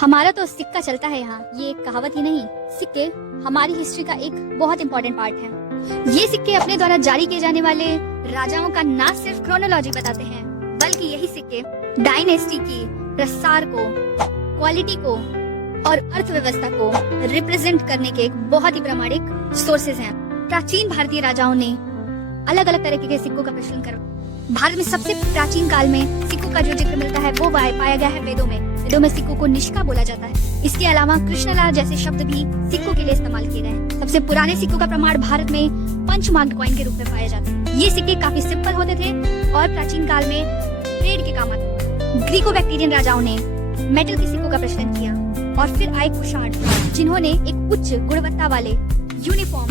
हमारा तो सिक्का चलता है यहाँ, ये एक कहावत ही नहीं, सिक्के हमारी हिस्ट्री का एक बहुत इंपॉर्टेंट पार्ट है। ये सिक्के अपने द्वारा जारी किए जाने वाले राजाओं का न सिर्फ क्रोनोलॉजी बताते हैं, बल्कि यही सिक्के डायनेस्टी की प्रसार को, क्वालिटी को और अर्थव्यवस्था को रिप्रेजेंट करने के एक बहुत ही प्रामाणिक सोर्सेज हैं। प्राचीन भारतीय राजाओं ने अलग अलग तरह के सिक्कों का प्रचलन कर भारत में सबसे प्राचीन काल में सिक्कों का जो जिक्र मिलता है वो पाया गया है वेदों में। वेदों में सिक्कों को निष्का बोला जाता है। इसके अलावा कृष्णलाल जैसे शब्द भी सिक्कों के लिए इस्तेमाल किए गए। सबसे पुराने सिक्कों का प्रमाण भारत में पंचमार्क कॉइन के रूप में पाया जाता है। ये सिक्के काफी सिंपल होते थे और प्राचीन काल में ट्रेड के काम आते। ग्रीको बैक्टीरियन राजाओं ने मेटल के सिक्कों का प्रचलन किया और फिर आए कुषाण, जिन्होंने एक उच्च गुणवत्ता वाले यूनिफॉर्म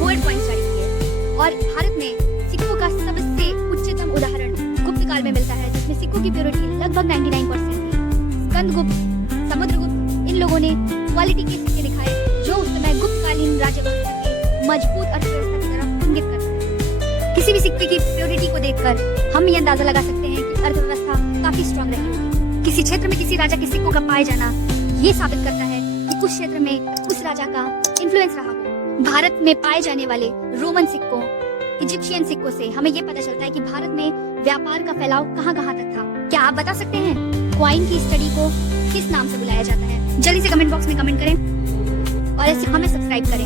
गोल्ड कॉइन जारी किए। और भारत में सिक्कों का सबसे उच्चतम उदाहरण गुप्त काल में मिलता है, जिसमें सिक्कों की प्योरिटी लगभग 99% थी। स्कंदगुप्त, समुद्रगुप्त, इन लोगों ने क्वालिटी के सिक्के दिखाए जो उस समय गुप्तकालीन राज्य व्यवस्था के मजबूत अर्थव्यवस्था की तरफ इंगित करते हैं। किसी भी सिक्के की प्योरिटी को देखकर हम ये अंदाजा लगा सकते हैं कि अर्थव्यवस्था काफी स्ट्रांग रही होगी। किसी क्षेत्र में किसी राजा के सिक्कों का पाए जाना ये साबित करता है कि उस क्षेत्र में उस राजा का इन्फ्लुएंस रहा हो। भारत में पाए जाने वाले रोमन सिक्कों, इजिप्शियन सिक्कों से हमें ये पता चलता है कि भारत में व्यापार का फैलाव कहां-कहां तक था। क्या आप बता सकते हैं कॉइन की स्टडी को किस नाम से बुलाया जाता है? जल्दी से कमेंट बॉक्स में कमेंट करें और ऐसे हमें सब्सक्राइब करें।